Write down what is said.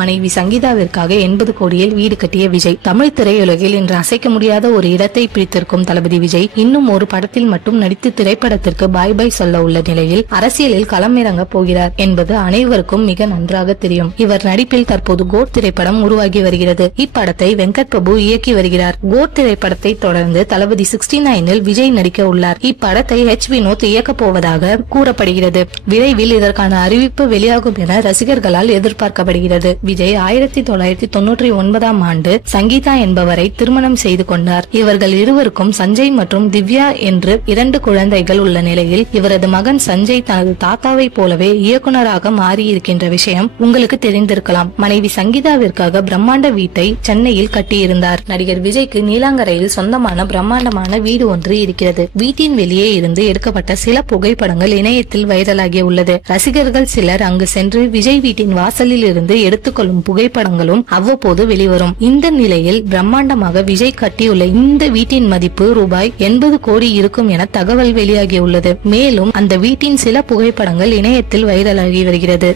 மனைவி சங்கீதாவிற்காக 80 கோடியில் வீடு கட்டிய விஜய். தமிழ் திரையுலகில் இன்று அசைக்க முடியாத ஒரு இடத்தை பிடித்திருக்கும் தளபதி விஜய் இன்னும் ஒரு படத்தில் மட்டும் நடித்து திரைப்படத்திற்கு பாய் பாய் சொல்ல உள்ள நிலையில் அரசியலில் களமிறங்க போகிறார் என்பது அனைவருக்கும் மிக நன்றாக தெரியும். இவர் நடிப்பில் தற்போது கோட் திரைப்படம் உருவாகி வருகிறது. இப்படத்தை வெங்கட் பிரபு இயக்கி வருகிறார். கோட் திரைப்படத்தை தொடர்ந்து தளபதி 69 விஜய் நடிக்க உள்ளார். இப்படத்தை வினோத் இயக்க போவதாக கூறப்படுகிறது. விரைவில் இதற்கான அறிவிப்பு வெளியாகும் என ரசிகர்களால் எதிர்பார்க்கப்படுகிறது. விஜய் 1999 ஆண்டு சங்கீதா என்பவரை திருமணம் செய்து கொண்டார். இவர்கள் இருவருக்கும் சஞ்சய் மற்றும் திவ்யா என்று 2 குழந்தைகள் உள்ள நிலையில் இவரது மகன் சஞ்சய் தனது தாத்தாவை போலவே இயக்குநராக மாறியிருக்கின்ற விஷயம் உங்களுக்கு தெரிந்திருக்கலாம். மனைவி சங்கீதாவிற்காக பிரம்மாண்ட வீட்டை சென்னையில் கட்டியிருந்தார். நடிகர் விஜய்க்கு நீலாங்கரையில் சொந்தமான பிரம்மாண்டமான வீடு ஒன்று இருக்கிறது. வீட்டின் வெளியே இருந்து எடுக்கப்பட்ட சில புகைப்படங்கள் இணையத்தில் வைரலாகி உள்ளது. ரசிகர்கள் சிலர் அங்கு சென்று விஜய் வீட்டின் வாசலில் இருந்து எடுத்துக்கொள்ளும் புகைப்படங்களும் அவ்வப்போது வெளிவரும். இந்த நிலையில் பிரம்மாண்டமாக விஜய் கட்டியுள்ள இந்த வீட்டின் மதிப்பு ரூபாய் 80 கோடி இருக்கும் என தகவல் வெளியாகியுள்ளது. மேலும் அந்த வீட்டின் சில புகைப்படங்கள் இணையத்தில் வைரலாகி வருகிறது.